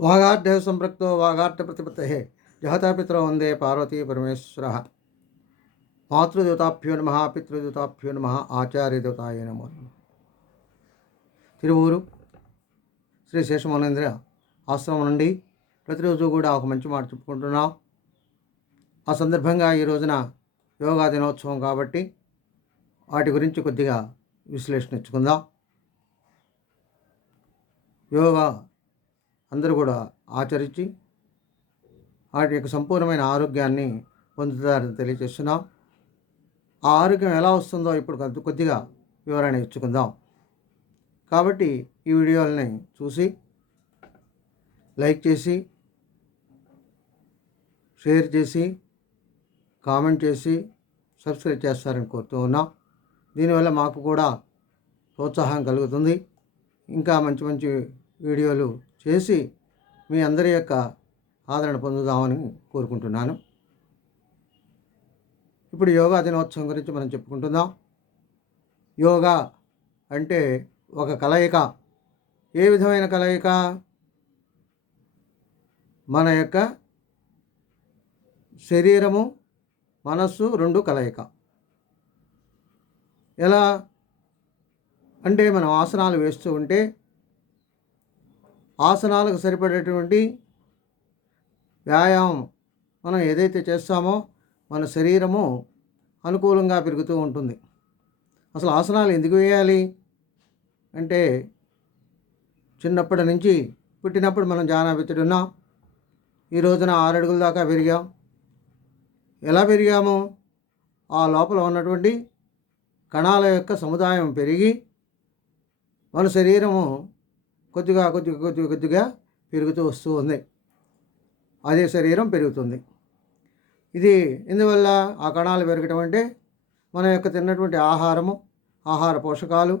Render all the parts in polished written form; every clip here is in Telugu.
వాగార్ధ సంపృక్తో వాగార్ధ ప్రతిపత్తయే జహతా పితరో వందే పార్వతీ పరమేశ్వర. మాతృదేవతాభ్యో నమః, పితృదేవతాభ్యో నమః, ఆచార్యదేవతాయ నమో నమః. తిరువూరు శ్రీ శేషమానేంద్ర ఆశ్రమం నుండి ప్రతిరోజు కూడా ఒక మంచి మాట చెప్పుకుంటున్నాం. ఆ సందర్భంగా ఈ రోజున యోగా దినోత్సవం కాబట్టి వాటి గురించి కొద్దిగా విశ్లేషణ ఇచ్చుకుందాం. యోగా అందరూ కూడా ఆచరించి వాటి యొక్క సంపూర్ణమైన ఆరోగ్యాన్ని పొందుతారని తెలియజేస్తున్నాం. ఆ ఆరోగ్యం ఎలా వస్తుందో ఇప్పుడు కొద్దిగా వివరణ ఇచ్చుకుందాం. కాబట్టి ఈ వీడియోలని చూసి లైక్ చేసి, షేర్ చేసి, కామెంట్ చేసి, సబ్స్క్రైబ్ చేస్తారని కోరుతూ ఉన్నాం. దీనివల్ల మాకు కూడా ప్రోత్సాహం కలుగుతుంది. ఇంకా మంచి మంచి వీడియోలు చేసి మీ అందరి యొక్క ఆదరణ పొందుదామని కోరుకుంటున్నాను. ఇప్పుడు యోగా దినోత్సవం గురించి మనం చెప్పుకుంటున్నాం. యోగా అంటే ఒక కలయిక. ఏ విధమైన కలయిక? మన యొక్క శరీరము, మనస్సు రెండు కలయిక. ఎలా అంటే మనం ఆసనాలు వేస్తూ ఉంటే ఆసనాలకు సరిపడేటువంటి వ్యాయామం మనం ఏదైతే చేస్తామో మన శరీరము అనుకూలంగా పెరుగుతూ ఉంటుంది. అసలు ఆసనాలు ఎందుకు వేయాలి అంటే, చిన్నప్పటి నుంచి పుట్టినప్పుడు మనం జానాభిత్తుడు ఉన్నాం. ఈ రోజున 6 అడుగుల దాకా పెరిగాం. ఎలా పెరిగాము? ఆ లోపల ఉన్నటువంటి కణాల యొక్క సముదాయం పెరిగి మన శరీరము కొద్దిగా పెరుగుతూ వస్తూ ఉంది. అదే శరీరం పెరుగుతుంది. ఇది ఎందువల్ల ఆ కణాలు పెరగటం అంటే మన యొక్క తిన్నటువంటి ఆహారము, ఆహార పోషకాలు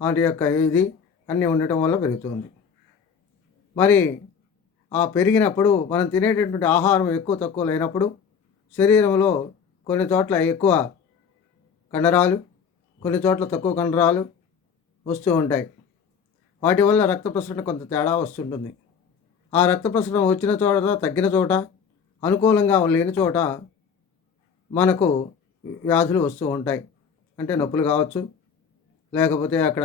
వాటి యొక్క ఇది అన్నీ ఉండటం వల్ల పెరుగుతుంది. మరి ఆ పెరిగినప్పుడు మనం తినేటటువంటి ఆహారం ఎక్కువ తక్కువ లేనప్పుడు శరీరంలో కొన్ని చోట్ల ఎక్కువ కండరాలు, కొన్ని చోట్ల తక్కువ కండరాలు వస్తూ ఉంటాయి. వాటి వల్ల రక్త ప్రసరణ కొంత తేడా వస్తుంటుంది. ఆ రక్త ప్రసరణ వచ్చిన చోట, తగ్గిన చోట, అనుకూలంగా లేని చోట మనకు వ్యాధులు వస్తూ ఉంటాయి. అంటే నొప్పులు కావచ్చు, లేకపోతే అక్కడ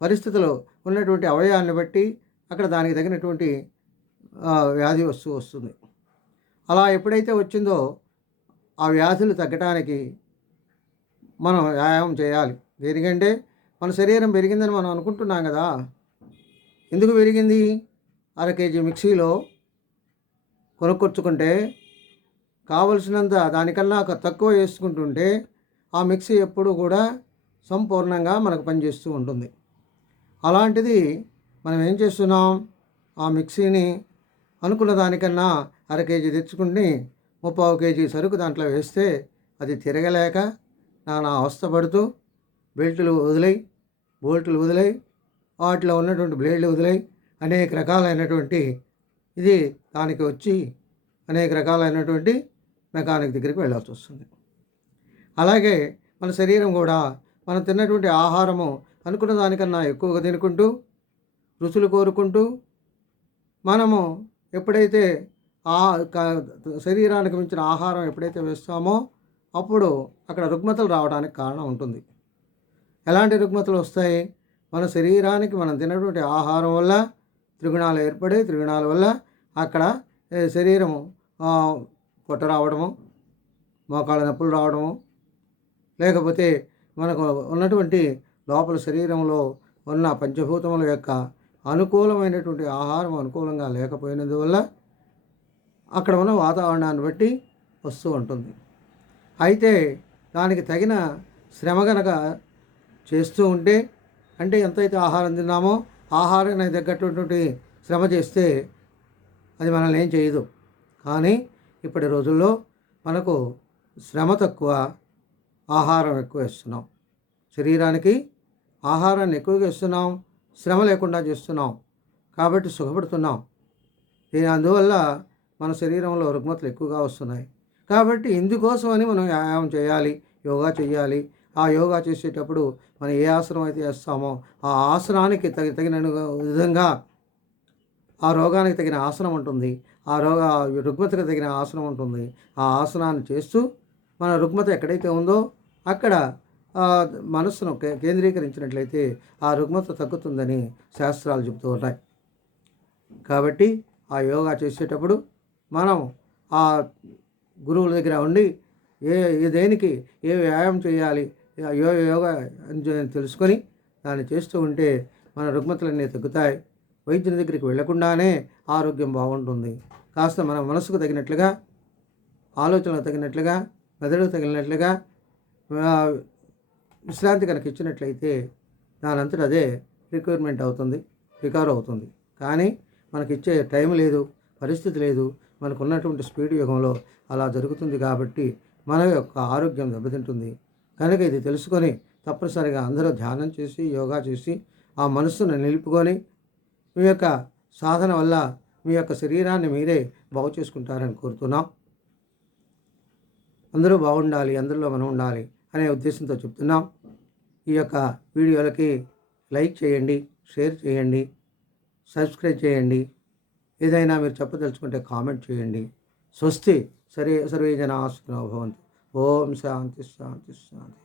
పరిస్థితులు ఉన్నటువంటి అవయవాన్ని బట్టి అక్కడ దానికి తగినటువంటి వ్యాధి వస్తుంది. అలా ఎప్పుడైతే వచ్చిందో ఆ వ్యాధులు తగ్గటానికి మనం వ్యాయామం చేయాలి. దేనికంటే మన శరీరం పెరిగిందని మనం అనుకుంటున్నాం కదా. ఎందుకు పెరిగింది? 1/2 కేజీ మిక్సీలో కొనుక్కొచ్చుకుంటే కావలసినంత దానికన్నా తక్కువ వేసుకుంటుంటే ఆ మిక్సీ ఎప్పుడు కూడా సంపూర్ణంగా మనకు పనిచేస్తూ ఉంటుంది. అలాంటిది మనం ఏం చేస్తున్నాం? ఆ మిక్సీని అనుకున్న దానికన్నా 1/2 కేజీ తెచ్చుకుని 3/4 కేజీ సరుకు దాంట్లో వేస్తే అది తిరగలేక నానా అవస్థపడుతూ బెల్టులు వదిలై, బోల్టులు వదిలై, వాటిలో ఉన్నటువంటి బ్లేడ్లు వదిలై అనేక రకాలైనటువంటి ఇది దానికి వచ్చి అనేక రకాలైనటువంటి మెకానిక్ దగ్గరికి వెళ్ళాల్సి వస్తుంది. అలాగే మన శరీరం కూడా మనం తిన్నటువంటి ఆహారము అనుకున్న దానికన్నా ఎక్కువగా తినుకుంటూ, రుచులు కోరుకుంటూ మనము ఎప్పుడైతే ఆ శరీరానికి మించిన ఆహారం ఎప్పుడైతే వేస్తామో అప్పుడు అక్కడ రుగ్మతలు రావడానికి కారణం ఉంటుంది. ఎలాంటి రుగ్మతలు వస్తాయి? మన శరీరానికి మనం తినటువంటి ఆహారం వల్ల త్రిగుణాలు ఏర్పడి, త్రిగుణాల వల్ల అక్కడ శరీరము పొట్ట రావడము, మోకాళ్ళ నొప్పులు రావడము, లేకపోతే మనకు ఉన్నటువంటి లోపల శరీరంలో ఉన్న పంచభూతముల యొక్క అనుకూలమైనటువంటి ఆహారం అనుకూలంగా లేకపోయినందువల్ల అక్కడ ఉన్న వాతావరణాన్ని బట్టి వస్తూ ఉంటుంది. అయితే దానికి తగిన శ్రమ గనక చేస్తూ ఉంటే, అంటే ఎంతైతే ఆహారం తిన్నామో ఆహారానికి తగ్గటువంటి శ్రమ చేస్తే అది మనల్ని ఏం చేయదు. కానీ ఇప్పటి రోజుల్లో మనకు శ్రమ తక్కువ, ఆహారం ఎక్కువ ఇస్తున్నాం. శరీరానికి ఆహారాన్ని ఎక్కువగా ఇస్తున్నాం, శ్రమ లేకుండా చేస్తున్నాం. కాబట్టి సుఖపడుతున్నాం. అందువల్ల మన శరీరంలో రుగ్మతలు ఎక్కువగా వస్తున్నాయి. కాబట్టి ఇందుకోసమని మనం వ్యాయామం చేయాలి, యోగా చేయాలి. ఆ యోగా చేసేటప్పుడు మనం ఏ ఆసనం అయితే వేస్తామో ఆ ఆసనానికి తగిన విధంగా ఆ రోగానికి తగిన ఆసనం ఉంటుంది, ఆ రుగ్మతకు తగిన ఆసనం ఉంటుంది. ఆ ఆసనాన్ని చేస్తూ మన రుగ్మత ఎక్కడైతే ఉందో అక్కడ మనస్సును కేంద్రీకరించినట్లయితే ఆ రుగ్మత తగ్గుతుందని శాస్త్రాలు చెబుతూ ఉన్నాయి. కాబట్టి ఆ యోగా చేసేటప్పుడు మనం ఆ గురువుల దగ్గర ఉండి దేనికి ఏ వ్యాయామం చేయాలి, యోగా అని తెలుసుకొని దాన్ని చేస్తూ ఉంటే మన రుగ్మతలన్నీ తగ్గుతాయి. వైద్యుని దగ్గరికి వెళ్లకుండానే ఆరోగ్యం బాగుంటుంది. కాస్త మన మనసుకు తగినట్లుగా, ఆలోచనలకు తగినట్లుగా, మెదడుకు తగినట్లుగా విశ్రాంతి కనుక ఇచ్చినట్లయితే దానంతట అదే రికవర్ అవుతుంది. కానీ మనకిచ్చే టైం లేదు, పరిస్థితి లేదు. మనకున్నటువంటి స్పీడ్ యుగంలో అలా జరుగుతుంది కాబట్టి మన యొక్క ఆరోగ్యం దెబ్బతింటుంది. కనుక ఇది తెలుసుకొని తప్పనిసరిగా అందరూ ధ్యానం చేసి, యోగా చేసి ఆ మనస్సును నిలుపుకొని మీ యొక్క సాధన వల్ల మీ యొక్క శరీరాన్ని మీరే బాగు చేసుకుంటారని కోరుతున్నాం. అందరూ బాగుండాలి, అందరిలో మనం ఉండాలి అనే ఉద్దేశంతో చెప్తున్నాం. ఈ యొక్క వీడియోలకి లైక్ చేయండి, షేర్ చేయండి, సబ్స్క్రైబ్ చేయండి. ఏదైనా మీరు చెప్పదలుచుకుంటే కామెంట్ చేయండి. స్వస్తి. సర్వే జనాః సుఖినో భవంతు. ఓం శాంతి శాంతి శాంతి.